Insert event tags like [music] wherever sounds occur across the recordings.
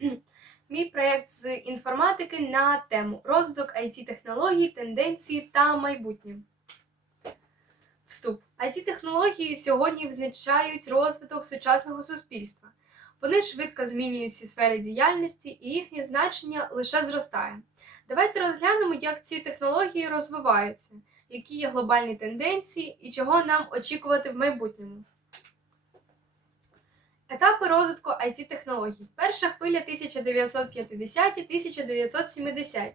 [clears throat] Мій проєкт з інформатики на тему розвиток it технологій, тенденції та майбутнє. Вступ. it технології сьогодні визначають розвиток сучасного суспільства. Вони швидко змінюють всі сфери діяльності і їхнє значення лише зростає. Давайте розглянемо, як ці технології розвиваються, які є глобальні тенденції і чого нам очікувати в майбутньому. Етапи розвитку it технологій Перша хвиля 1950-1970.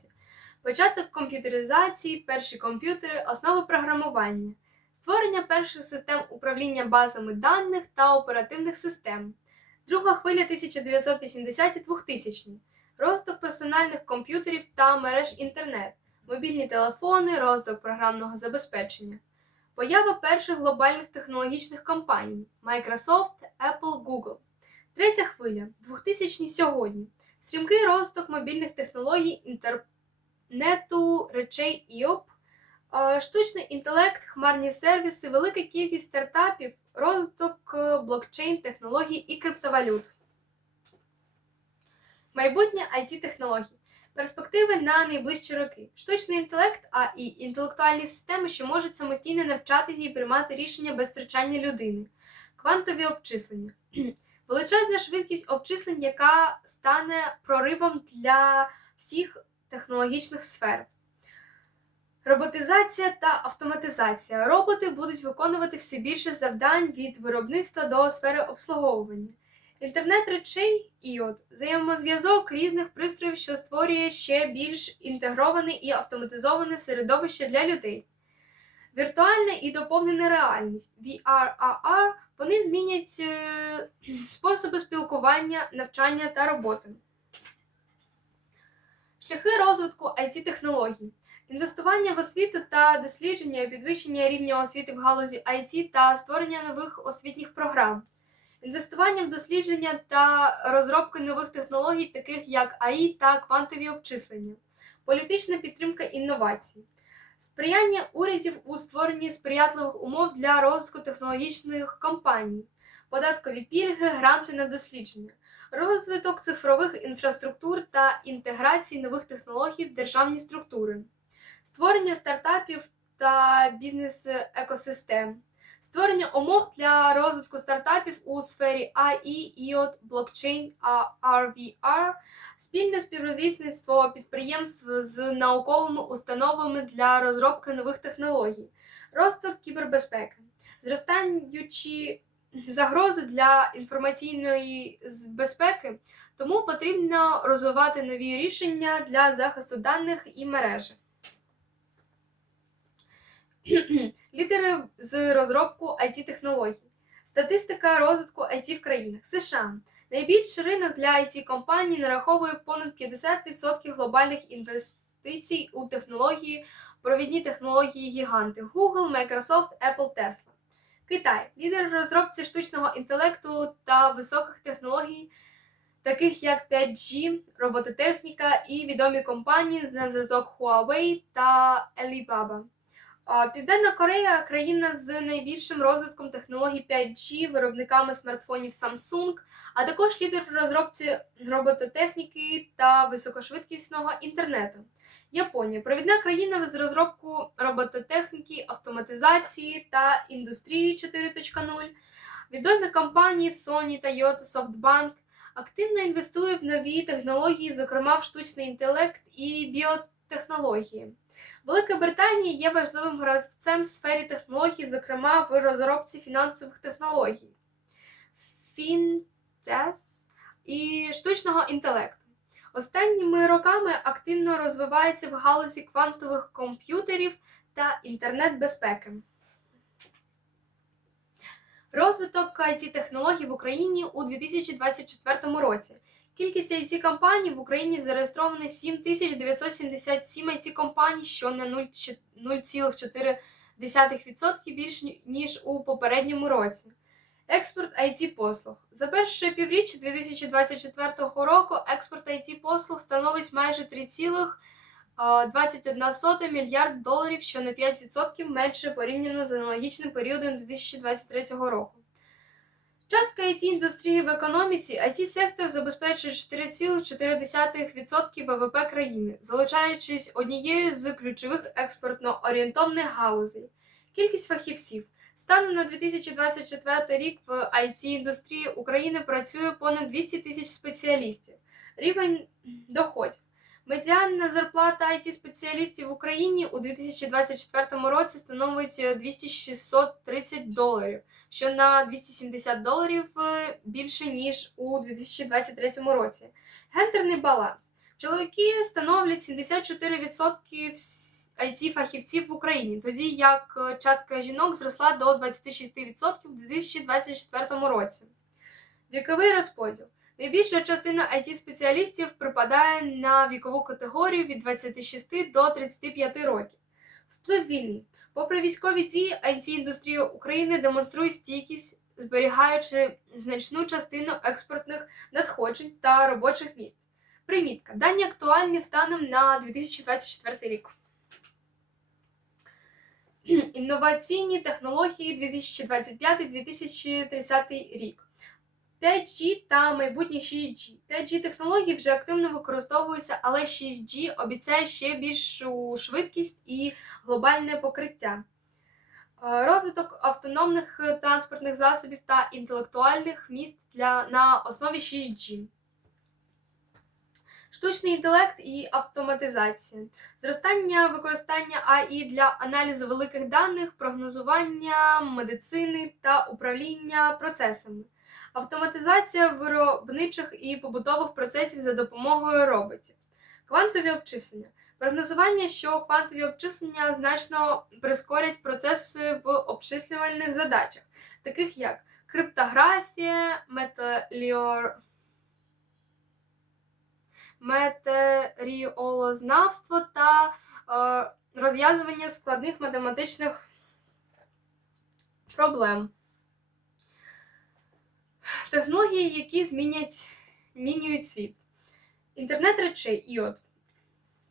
Початок комп'ютеризації, перші комп'ютери, основи програмування, створення перших систем управління базами даних та оперативних систем. Друга хвиля 1980-2000. Розвиток персональних комп'ютерів та мереж інтернет, мобільні телефони, розвиток програмного забезпечення. Поява перших глобальних технологічних компаній Microsoft, Apple, Google. Третя хвиля 2000 сьогодні. Стрімкий розвиток мобільних технологій, інтернету, речей ІОП, е, штучний інтелект, хмарні сервіси, велика кількість стартапів, розвиток е, блокчейн, технологій і криптовалют. Майбутнє it технологій Перспективи на найближчі роки. Штучний інтелект, а і інтелектуальні системи, що можуть самостійно навчатися і приймати рішення без втручання людини. Квантові обчислення. [clears throat] Величезна швидкість обчислень, яка стане проривом для всіх технологічних сфер. Роботизація та автоматизація. Роботи будуть виконувати все більше завдань від виробництва до сфери обслуговування. Інтернет речей IOT – взаємозв'язок різних пристроїв, що створює ще більш інтегроване і автоматизоване середовище для людей. Віртуальна і доповнена реальність VRAR, вони змінять е, [clears throat] способи спілкування, навчання та роботи. Шляхи розвитку it технологій Інвестування в освіту та дослідження, підвищення рівня освіти в галузі IT та створення нових освітніх програм. Інвестування в дослідження та розробки нових технологій, таких як АІ та квантові обчислення, політична підтримка інновацій, сприяння урядів у створенні сприятливих умов для розвитку технологічних компаній, податкові пільги, гранти на дослідження, розвиток цифрових інфраструктур та інтеграції нових технологій в державні структури, створення стартапів та бізнес-екосистем. Створення умов для розвитку стартапів у сфері AI, IoT, блокчейн, RVR, спільне співробітництво підприємств з науковими установами для розробки нових технологій, розвиток кібербезпеки, зростаючі загрози для інформаційної безпеки, тому потрібно розвивати нові рішення для захисту даних і мережі. Лідери з розробку it технологій Статистика розвитку IT в країнах США. Найбільший ринок для it компаній нараховує понад 50% глобальних інвестицій у технології, провідні технології гіганти Google, Microsoft, Apple, Tesla. Китай лідер розробці штучного інтелекту та високих технологій, таких як 5G, робототехніка і відомі компанії на зв'язок Huawei та Alibaba. Південна Корея країна з найбільшим розвитком технологій 5G, виробниками смартфонів Samsung, а також лідер в розробці робототехніки та високошвидкісного інтернету. Японія провідна країна з розробку робототехніки, автоматизації та індустрії 4.0. Відомі компанії Sony, Toyota, SoftBank активно інвестують в нові технології, зокрема в штучний інтелект і біотехнології. Велика Британія є важливим гравцем в сфері технологій, зокрема в розробці фінансових технологій, фінтес і штучного інтелекту. Останніми роками активно розвивається в галузі квантових комп'ютерів та інтернет-безпеки. Розвиток it технологій в Україні у 2024 році. Кількість it компаній в Україні зареєстровано 7977 it компаній, що на 0,4% більш ніж у попередньому році. Експорт it послуг за перше півріччя 2024 року. Експорт it послуг становить майже 3,21 мільярд доларів, що на 5% менше порівняно з аналогічним періодом 2023 року. Частка it індустрії в економіці it сектор забезпечує 4,4% ВВП країни, залишаючись однією з ключових експортно орієнтовних галузей. Кількість фахівців станом на 2024 рік в it індустрії України працює понад 200 тисяч спеціалістів. Рівень доходів. Медіанна зарплата it спеціалістів в Україні у 2024 році становить 200-630 доларів що на 270 доларів е, більше, ніж у 2023 році. Гендерний баланс. Чоловіки становлять 74% it фахівців в Україні, тоді як е, частка жінок зросла до 26% у 2024 році. Віковий розподіл. Найбільша частина it спеціалістів припадає на вікову категорію від 26 до 35 років. Вплив війни. Попри військові дії, IT-індустрія України демонструє стійкість, зберігаючи значну частину експортних надходжень та робочих місць. Примітка. Дані актуальні станом на 2024 рік. Інноваційні технології 2025-2030 рік. 5G та майбутнє 6G. 5G технології вже активно використовуються, але 6G обіцяє ще більшу швидкість і глобальне покриття. Е, Розвиток автономних е, транспортних засобів та інтелектуальних міст для, на основі 6G. Штучний інтелект і автоматизація. Зростання використання АІ для аналізу великих даних, прогнозування медицини та управління процесами. Автоматизація виробничих і побутових процесів за допомогою роботів. Квантові обчислення. Прогнозування, що квантові обчислення значно прискорять процеси в обчислювальних задачах, таких як криптографія, металіор... метеоріолознавство та е, розв'язування складних математичних проблем. Технології, які змінять, змінюють світ. Інтернет речей ІОТ.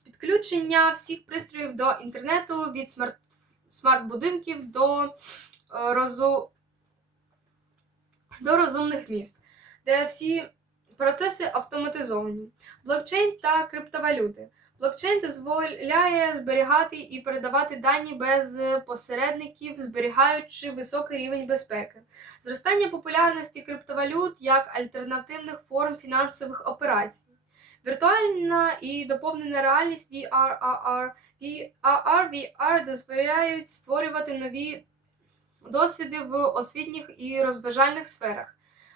Підключення всіх пристроїв до інтернету від смарт, смарт-будинків до, е, розу, до розумних міст, де всі процеси автоматизовані. Блокчейн та криптовалюти. Блокчейн дозволяє зберігати і передавати дані без посередників, зберігаючи високий рівень безпеки. Зростання популярності криптовалют як альтернативних форм фінансових операцій. Віртуальна і доповнена реальність VR, AR, AR, VR дозволяють створювати нові досвіди в освітніх і розважальних сферах,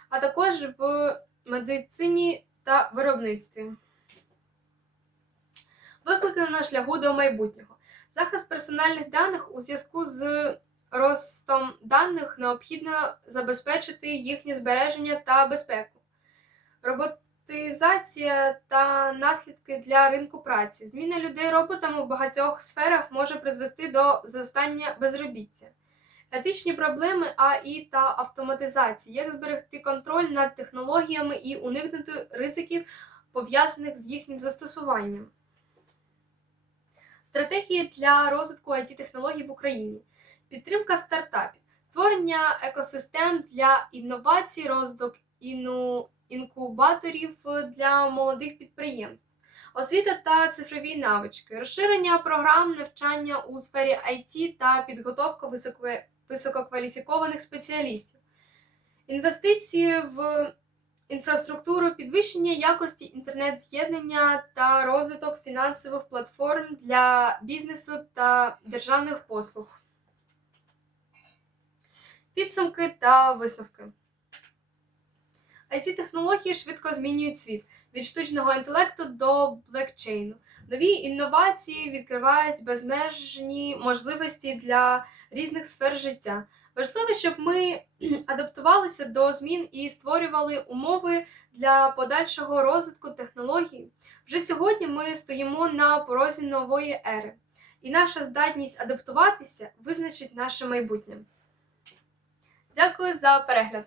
а також в медицині та виробництві. Виклики на шляху до майбутнього. Захист персональних даних у зв'язку з ростом даних необхідно забезпечити їхнє збереження та безпеку. Роботизація та наслідки для ринку праці. Зміна людей роботами в багатьох сферах може призвести до зростання безробіття. Етичні проблеми АІ та автоматизації, як зберегти контроль над технологіями і уникнути ризиків, пов'язаних з їхнім застосуванням. Стратегії для розвитку it технологій в Україні, підтримка стартапів, створення екосистем для інновацій, розвиток іну... інкубаторів для молодих підприємств, освіта та цифрові навички, розширення програм навчання у сфері IT та підготовка високо... висококваліфікованих спеціалістів, інвестиції в інфраструктуру, підвищення якості інтернет-з'єднання та розвиток фінансових платформ для бізнесу та державних послуг. Підсумки та висновки. it технології швидко змінюють світ від штучного інтелекту до блекчейну. Нові інновації відкривають безмежні можливості для різних сфер життя. Важливо, щоб ми [clears throat] адаптувалися до змін і створювали умови для подальшого розвитку технологій. Вже сьогодні ми стоїмо на порозі нової ери, і наша здатність адаптуватися визначить наше майбутнє. Дякую за перегляд!